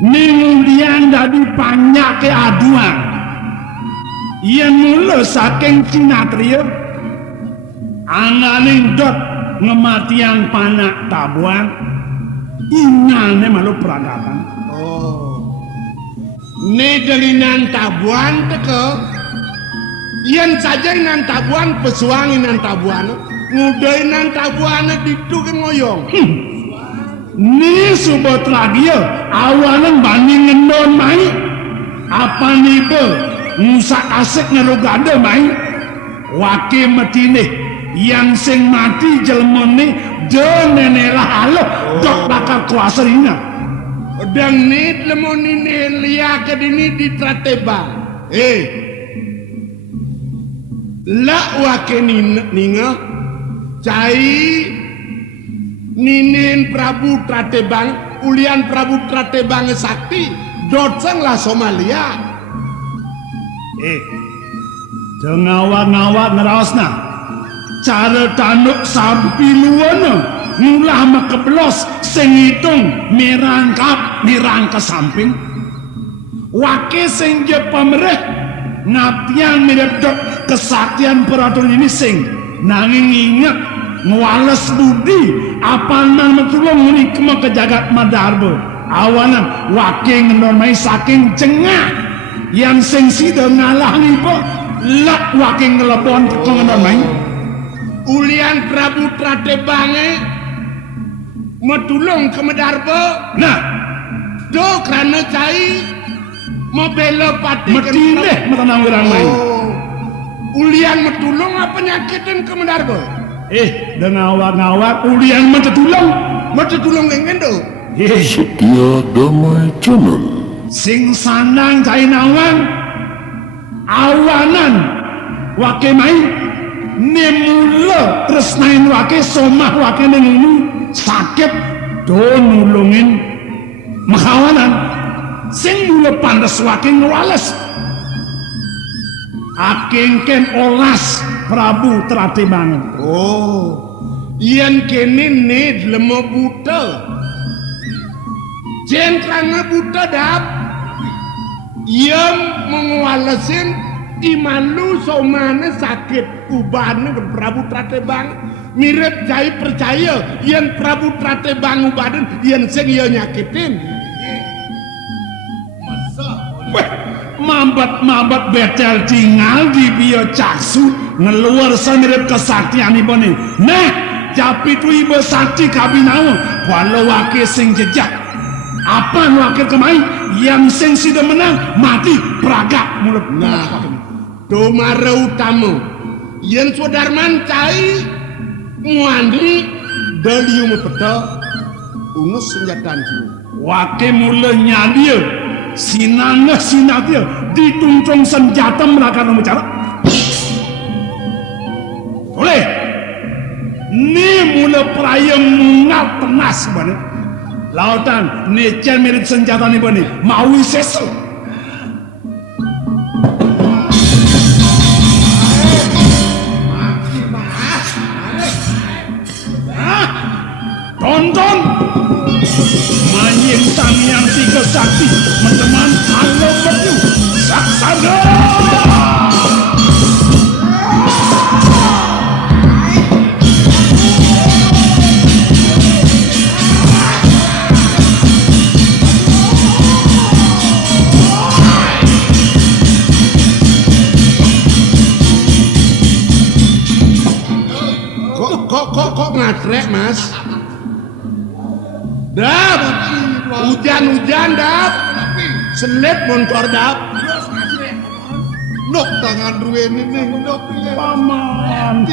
Ningulian dadi banyak keaduan. Yen mula saking sinatria anganing dot ngematian panak tabuan inane malu peradaban. Oh. Ne dalinan tabuan teke. Yen saja nan tabuan pesuangin nan tabuan. Ngudainan tabuan ditu ke ngoyong. Ni subot lagi ya awalan banding ngendon mai. Apa nih be? Musa asik ngerugada mai wake metine yang sing mati jelmone denenelah halo dok bakal kuasa rina dan nit lemonine liya kedini di trateba la wake ninga cai ninin Prabu Tratebang ulian Prabu Tratebang sakti dotsang lah Somalia Dengawa-ngawa ngerasna cara tanduk sampi luana ngulah makeblos sing hitung mirangka samping wake sing je pamereh ngatian mirip dok kesaktian peraturan ini sing nanging ingat ngwales budi apanan metulung ini kema kejagat madarbo awanan wake ngendormai saking cengah yang sing sida ngalah ni po lak wake ngelebon kengenan main ulian Prabu Tratebange metulung ke Medarba nah do karena cai membela pati metine metanang wirang main ulian metulung apa nyakitin ke Medarba dengawa-ngawa ulian metulung ngendo Setia Damai Channel sing sanang cai nawang awanan wake main nemula tresnain wake somah wake nengini sakit do nulungin makawanan sing mula pandas wake ngwales akengken olas Prabu Tratebang yen kene ned lemo buta jen karena buta dap yang mengualasin imalu somane sakit ubane ke Prabu Tratebang mirip jai percaya yang Prabu Tratebang ubadan yang sing ya nyakitin mambat betel tinggal di bio caksu ngeluar mirip kesaktian ibu nih nah japi tu ibu sakti kabinawa walau wake sing jejak apa wakil kemain yang sing sida menang mati praga mulut nah domara utama yang Sudarman cai muandi dalium peta unus senjata wake mula nyadia sinangah sinatia ditungcung senjata mereka nomor cara oleh ni mula peraya mungal tenas bani lautan ni jan mirip senjata ni bani maui sesu tonton manying yang tiga sakti menteman kalau betul saksana kok ngatrek mas dap hujan dap selet motor dap nok tangan ruwen ini nok paman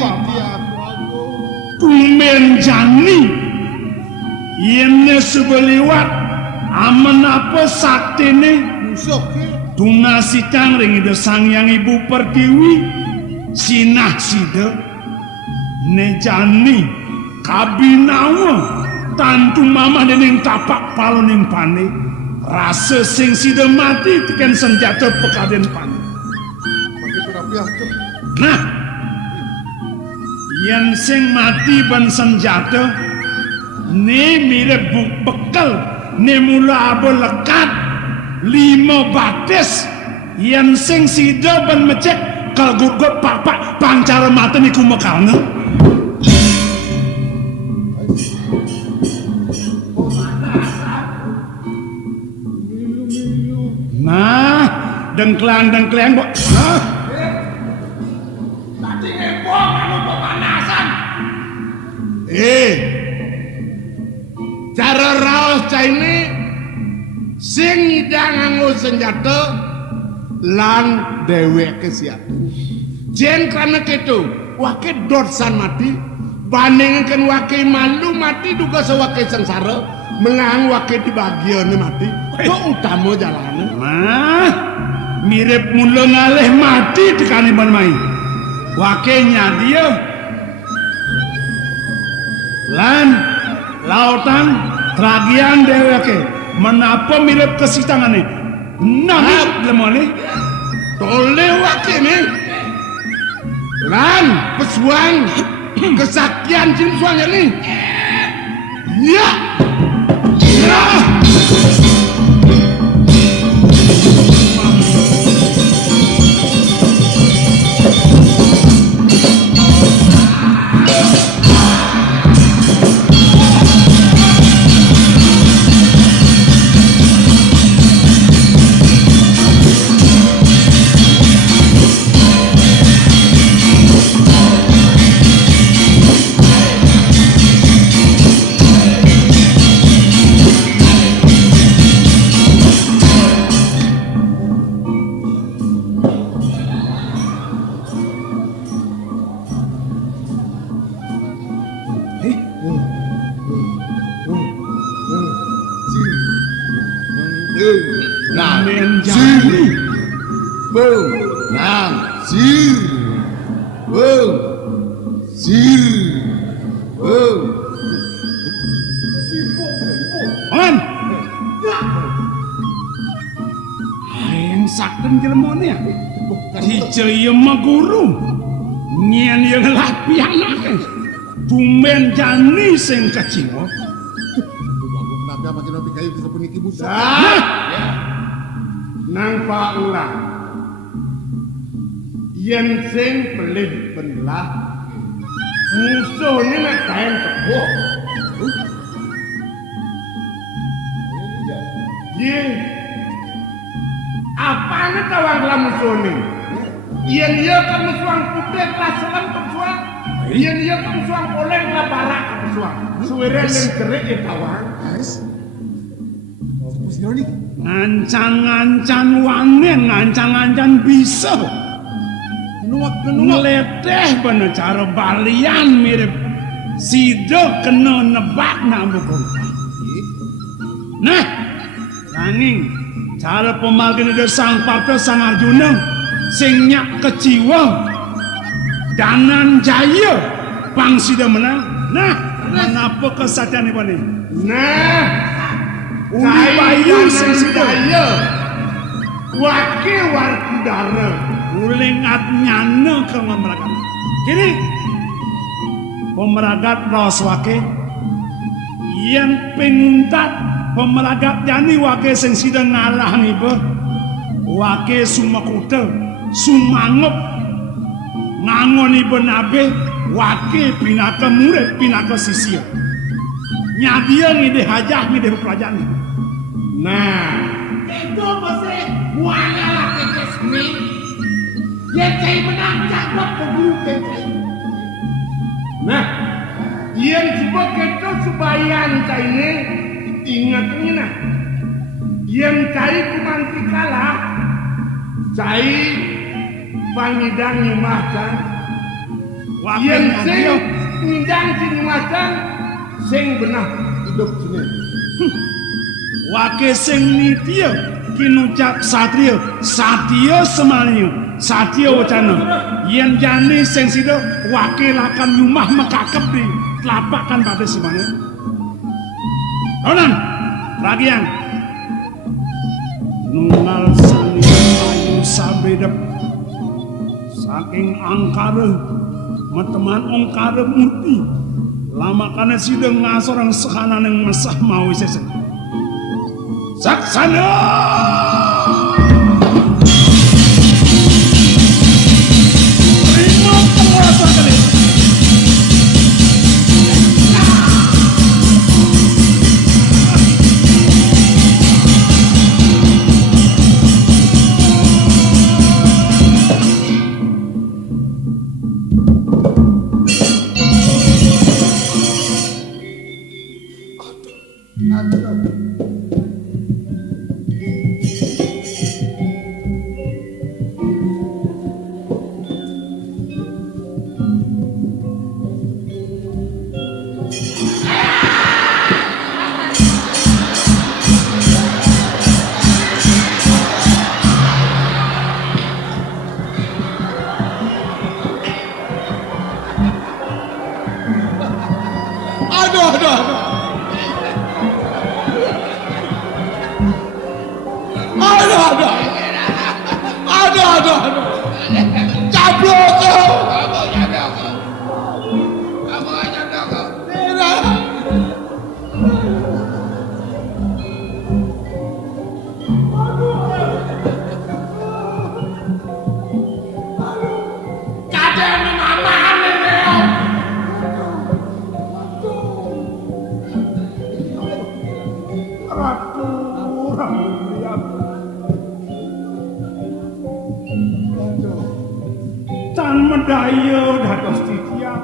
tumen jani yene sebeliwat aman apa sakti ini tunga sitang ring ida sang yang ibu pertiwi sinah sida ne jani kabinawa tantu mama dening tapak paloning pane rasa sing sida mati tekan senjata pekaden pane nah Yen sing mati ben senjata ne mirip buk bekel ne mula abo lekat 5 batis yen sing sida ben mecek kal gurgut pak pancara mata niku mekalna. Nah, dengklang kok. Hah? Tadi ngepong anu pemanasan. Cara raos caine sing ngidang nganggo senjata lan dheweke siap. Jen karena ketu, wake dorsan mati bandingkan wake malu mati duga sewake sengsara mengang wake di bagian mati. Kok utama jalanan? Nah, mirip mula ngalih mati tekani ban main. Wake nyadia lan lautan tragian dheweke menapa mirip kesitangane nangis lemone tole wake nih lan pesuang kesaktian jin suang ini ya ya Dijaya maguru nyen yang lapi anake bumen jani sing kaciwa naga makin api kayu bisa puniki busa nang paulah yen sing pelih penlah musuhnya nak kain tepuk ye apane tawang lah musuhnya yen iya kamu suang putih lah selam kesuang yen iya kamu suang oleh lah barak kesuang suweren yang gerik ya tawang ngancan wangen ngancan bisa ngeleteh bener cara balian mirip sido kena nebak nambukun nah nanging cara pemalkin ada sang papa sang Arjuna sing nyak keciwa danan jaya pang sida menang nah menapa kesadaran ini nah uli bayu sing sida wakil warkudara uling nyana ke pemeragat kini pemeragat ros wake yang penguntat pemeragat jani wake sing sida ngalah nipe wake sumakuta sumangup ngangon ibu nabe wake pinaka murid pinaka sisia nyadia ngide hajah ngide pelajaran nah itu masih buahnya laki kesmi yang cai menang cakap ke guru kecai nah yang coba kita subayan cai ini ingat ini nah yang cai kumanti kalah cai pangidang nyemahkan yang sing ngidang nyemahkan sing benah hidup sini wake sing nitya kinucap satria satya semalnya satya wacana yang jani sing sida wake lakan nyumah mekakep di telapakan pada semuanya Onan ragian nungal sani ayu sabedep saking angkara mateman ongkare murti lama kana sideng ngasorang sekanan yang mesah mau sesen saksana terima penguasa kalian. Tan medayo dados titiang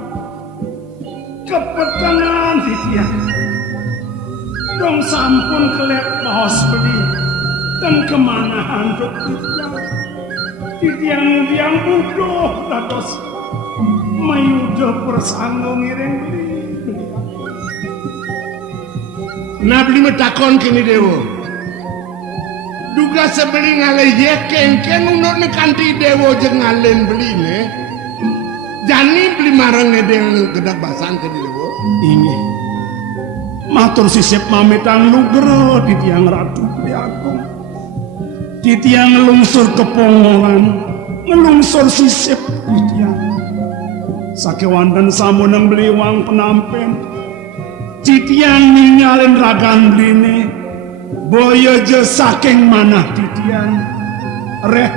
kepetengan titiang dong sampun kelek paos beli dan kemana handuk titiang bodoh dados mayuda persanggo ngiring beli nah beli metakon kini dewo duga sebeli ngale yekeng unut nekanti dewo jeung ngalen beli ne jani beli marang ngedeng gedak basan ke dewo inge matur sisip mamitang lugero di tiang ratu beli agung di tiang ngelungsur kepongolan ngelungsur sisip di tiang sakewandan samuneng beli wang penampen di tiang ningalin ragan beli ne boyo je saking manah titian reh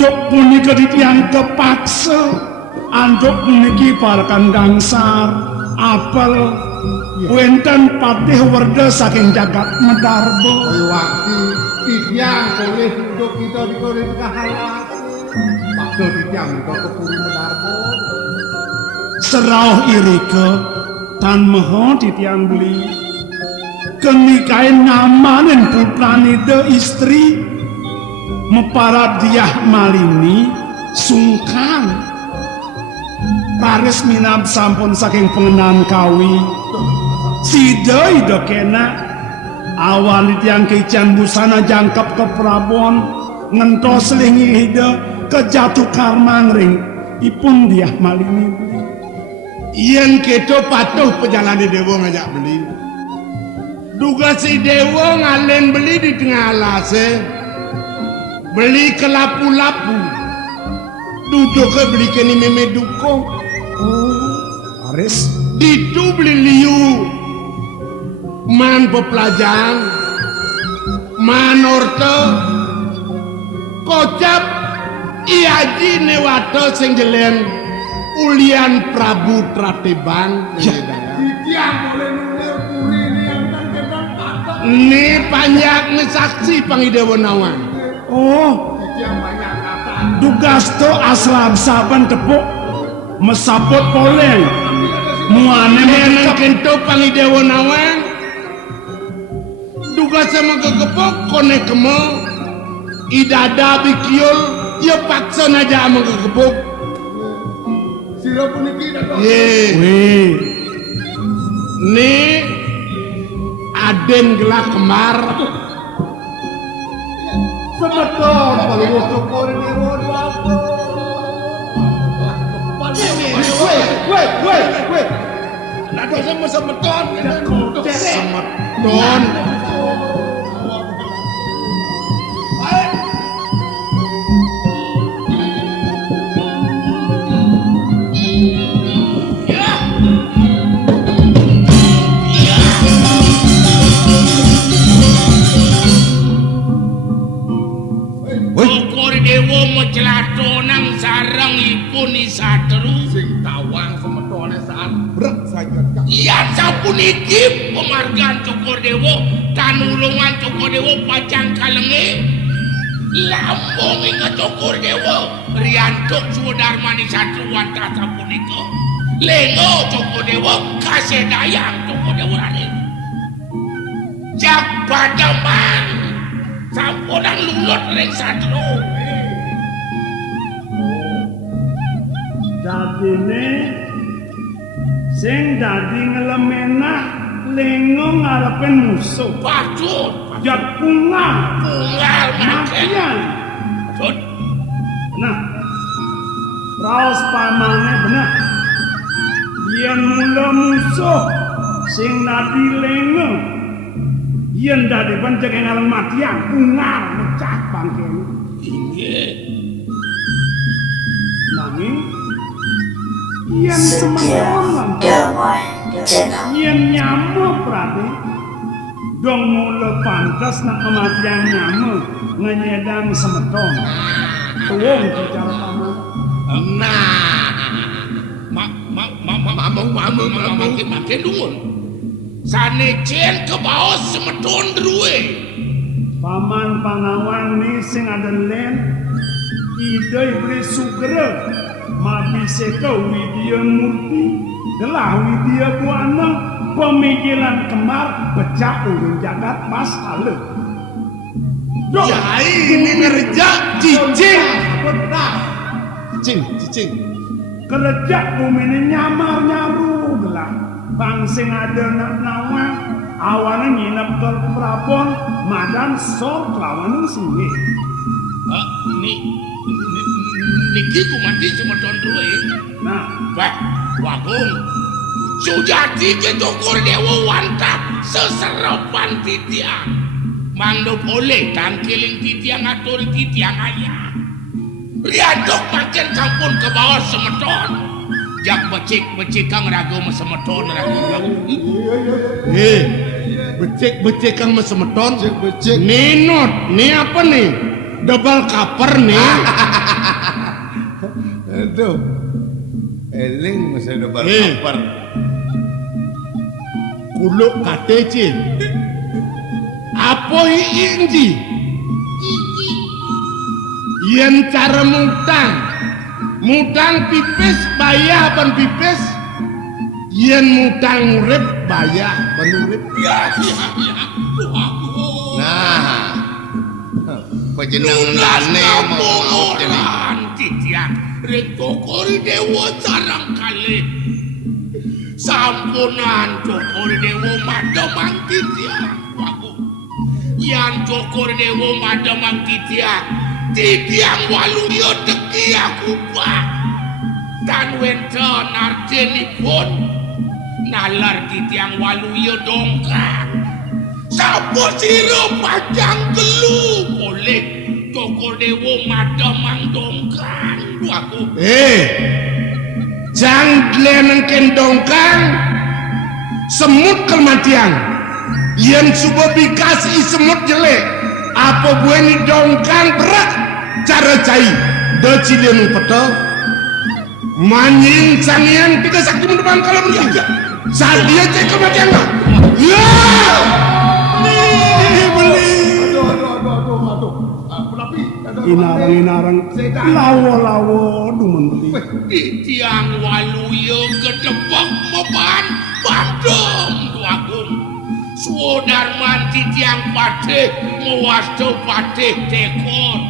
dok punika titian kepaksa andok puniki parkan dangsar apel wenten patih werda saking jagat medarbo Kowe waktu titiang boleh duduk kita di korin kahalat. Waktu titiang kita kepuri menarbo. serauh irike tan meho titiang beli kenikahin namanen putrani de istri meparab diah malini sungkan paris minab sampun saking pengenan kawi sidai dokena awal tiang kecian busana jangkep ke Prabon ngentos lingi hide kejatuh karmangring ipun diah malini beli yen keto patuh pejalani dewo ngajak beli duga si dewo ngalen beli di tengah alase beli ke lapu-lapu duduk ke beli kini meme dukung Aris ditu beli liu man pepelajan man orte kocap iaji newato sing jelen ulian Prabu Trateban Titiang boleh nulir puri ini yang tangketan patah. ini banyak ngesaksi pangidewo nawan oh Titiang banyak kata. dugasto aslam saban tepuk mesaput poleng muane Neneng menekap kento pangidewo nawan duga sama kekepok kone kemo idada bikiul ya paksa naja ama kekepok Sira puniki dados. ye wih ni aden gelah kemar Sebetul kalau syukur ini rodha. Weh. ada sama semeton semeton Dewa mecelato nang sareng ipun Isatru Sing tawang semetone saat brek saged Kang. Yan sampun iki pemargan Cokodewo tanulungan Cokodewo pacang kalenge lambung inget Cokodewo riantuk Sudarmani Satru wantah sampun iku lengo Cokodewo kasedayang Cokodewo rane jak padaman sampunan lulut ring Satru dadine sing dadi ngelemenak lengo ngarepen musuh patut jak pungal tunggal makin makian patut nah raos pamane bener yen mula musuh sing dadi lengo yen dadi pancen ngalem matian pungal mecah bangkene inggih nanging yen semenon yen nyamuk berarti dong mula pantas nak kematian nyamuk ngenyedang semeton tuwung secara paman makin dungun sanecen ke bawah semeton druwe paman Pangawan ni sing adelen ide iblis sugera mabise ke Widya Murti telah Widya Buana pemikiran kemar becak ulun jagat pas ale Yai ini ngerjak cicing Cicing kerejak bumi ini nyamar nyaru gelang bang sing ada nak nawang awana nginep ke prabon madan sol kelawan singi niki kumati semeton druwe nah baik wagung sujati ke Cokodewo wantap seserepan titiang mangdo boleh tangkiling titiang atur titiang ayah riadok makin sampun ke bawah semeton jak becik kang ragu semeton becek kang mesemeton becek ninot ni apa nih double cover nih aduh eling masa debar kapar kuluk KTC apa ini yen cara mutang pipis bayar ban pipis yen mutang urip bayar ban urip ya nah panjenengane mau titiang ring Cokodewo sareng kalih sampunan Cokodewo mademang titiang yan Cokodewo mademang titiang waluyo teki aku pak dan wenten arjenipun nalar titiang waluyo dongkang sapa sira pajang gelu boleh Cokodewo mademang dongkang aku janglen dongkang semut kematian yen subuh bikasi semut jelek apa bueni dongkang berat cara cai decilian peto manjing sangian tiga sakti mendepan kalau begitu saat dia cek kematian ya inarang lawo dumen beli tiang waluyo gedebak beban badom tuagung Sudarman titiang patih mewasto patih tekor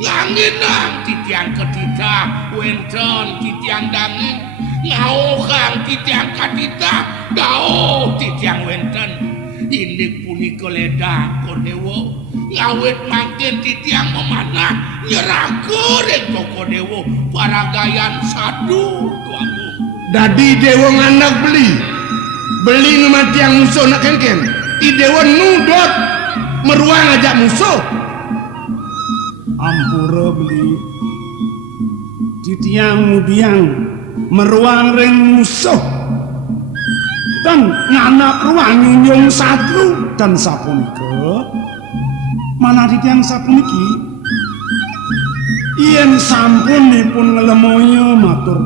nganginang titiang ketita wenten titiang dangin ngaokang titiang katita dao titiang wenten indik punika ledak Cokodewo ngawit makin titiang memanah nyerah goreng Cokodewo paragayan sadu tuaku dadi dewa nganak beli ngemati yang musuh nak kenken i dewa nudot meruang ajak musuh ampura beli titiang mudiang meruang ring musuh dan nganak ruang nyunyung Satru dan sapunika mana titiang sapuniki yen sampun dipun ngelemoyo matur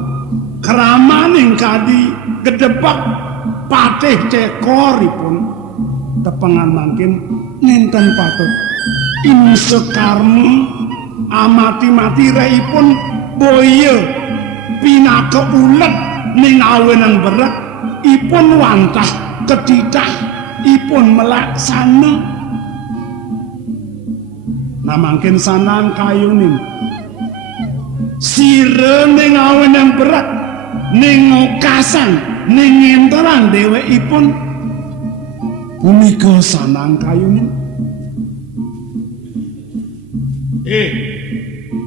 kramaning kadi gedebak patih cekoripun tepengan mangkin ninten patut insekarmu amati-mati reipun boyo pinake ulet ning awenan berat ipun wantah ketitah ipun melaksana namangkin sanang kayuning sire ning awenan berat ning ngokasan ning ngenteran dhewekipun punika sanang kayuning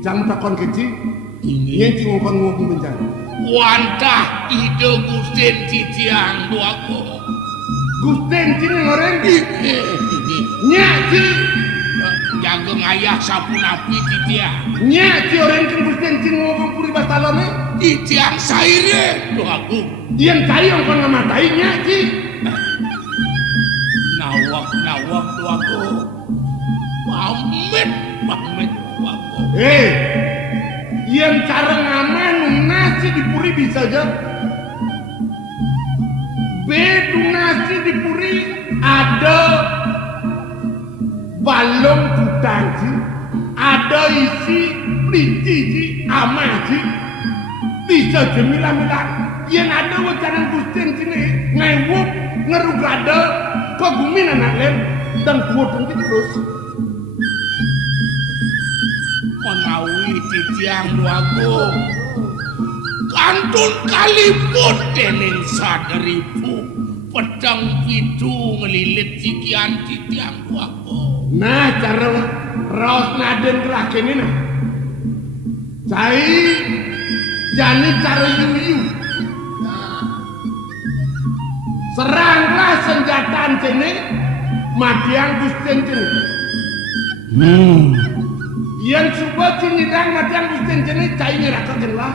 jangan takon keci yen ngomong bencana wantah ide Gusten titiang duaku Gusten cini ngoreng nyaki jaga ngayah sapu napi titiang nyaki orang kan Gusten cini ngomong puri batalone titiang saire duaku yang cari yang kon ngamatai nyaki nawak duaku pamit duaku yang cara ngaman nasi dipuri bisa aja bedu nasi dipuri ada balong kutanji ada isi linci amaji bisa jemilah-milah yang ada wajaran Gusten sini ngewup ngerugada kegumin anak lem dan kuotong terus menawi titiang duaku kantun kalipun dening saderibu pedang pitu ngelilit sikian titiang duaku nah cara raos naden kelaki ini nah cai jani cara yuyu seranglah senjataan sini matiang Gusten sini yang coba sinidang matiang Gusten sini cai nyerakakan lah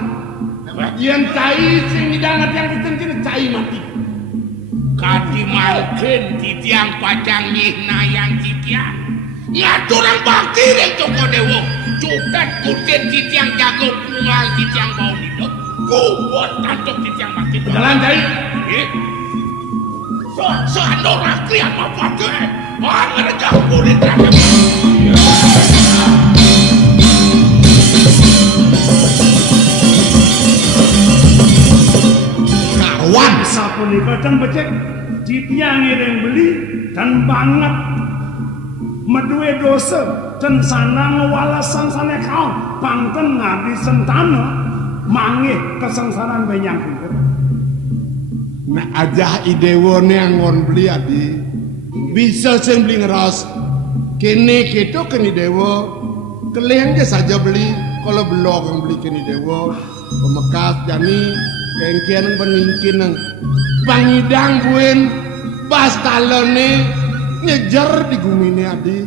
yang cai sinidang matiang Gusten sini cai mati kadi malken titiang pacang nyihna yang titiang ngaturang bakti yang Joko Dewo cukat Gusten titiang jago pungal titiang bau hidup kubur tantuk titiang bakti jalan cai seandor rakri apa pakai ngerejak kulit rakyat kawan sapunika dan becek titiang yang beli dan banget medue dosa dan sanang walasan sana kau pangten ngadi sentana mangih kesengsaraan banyak nah aja idewo neangon beli adi bisa sing beli ngeras kene keto kene dewo keleng saja beli kalau belum yang beli kene dewo pemekas jani kengkian peningkin pangidang buen pas talone ngejar di gumine adi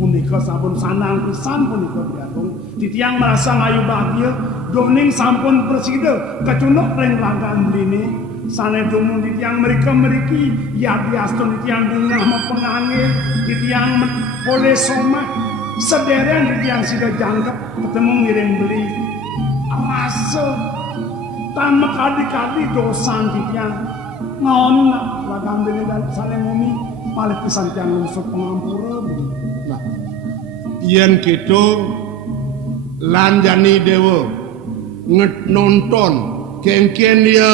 punika sampun sanang pisan punika biatung titiang merasa ngayu bahagia doning sampun presida kecunuk ring langgaan beline sana dumun titiang mereka-meriki ya biaston titiang bunga mapengangil titiang boleh somah sederen titiang sudah jangkep ketemu ngiring beli rasa tanpa kali-kali dosan titiang ngaon lagang beli dan sana ngumi malah pisan tiang lungsut pengampura beli nah iyan gitu lanjani dewo nonton kengkian dia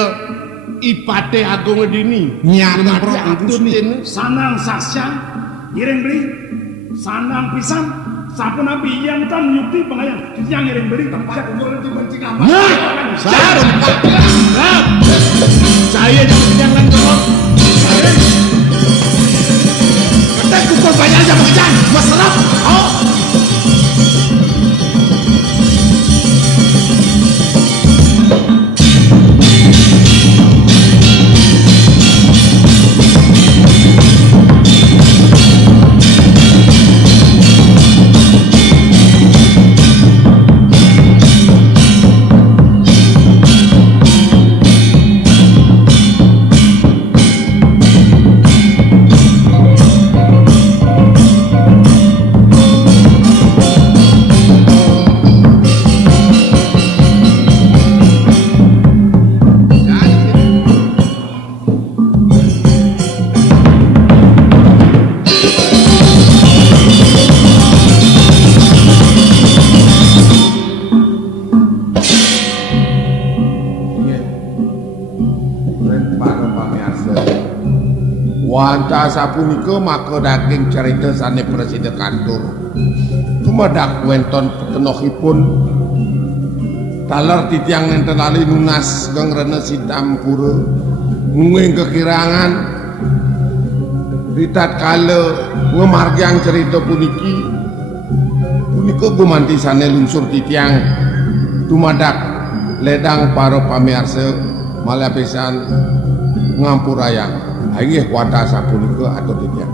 ipate agung dini nyata Gusten sanang sasya ngiring beli sanang pisan sapu nabi yang tan nyukti pengayang yang ngiring beli tempat umur itu benci kamar saya jangan dorong kita kukur banyak aja mengejar masalah Wanta sapunika maka daging cerita sane presiden kantor. Tumadak wenton petenohipun taler titiang nenten ali nunas geng rene sidam pura ngunging kekirangan ritat kala ngemargyang cerita puniki punika gumanti sane lungsur titiang tumadak ledang para pamirsa malapisan ngampurayang inggih wata sapunika atau titiang.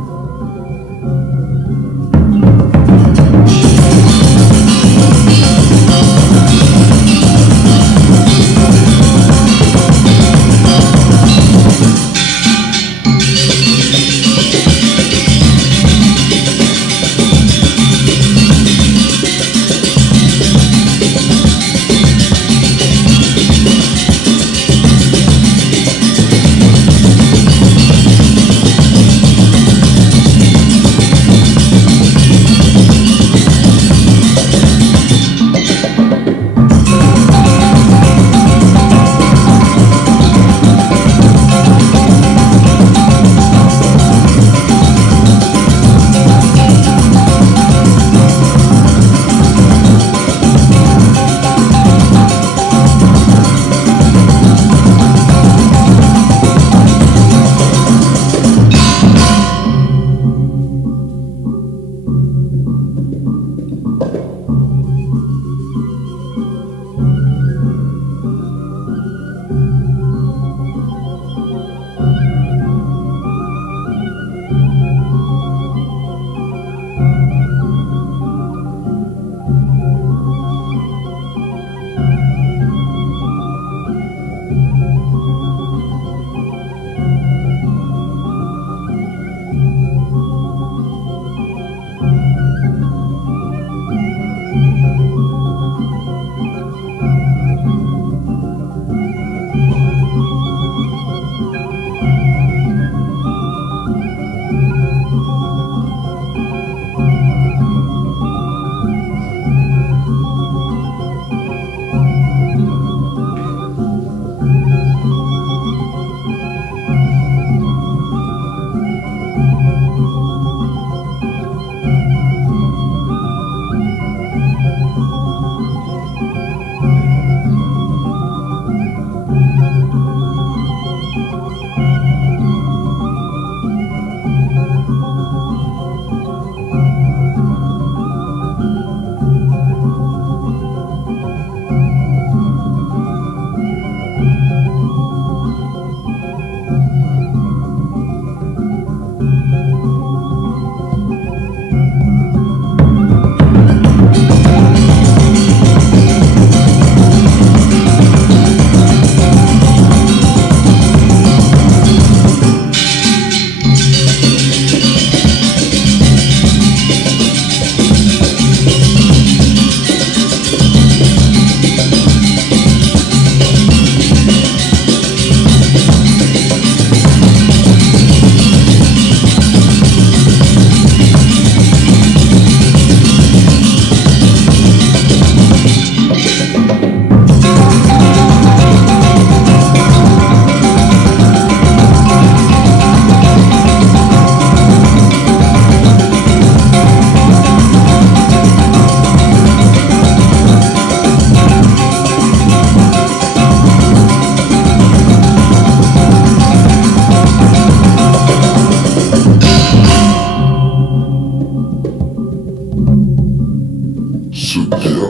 Setia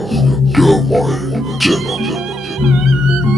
Damai Channel.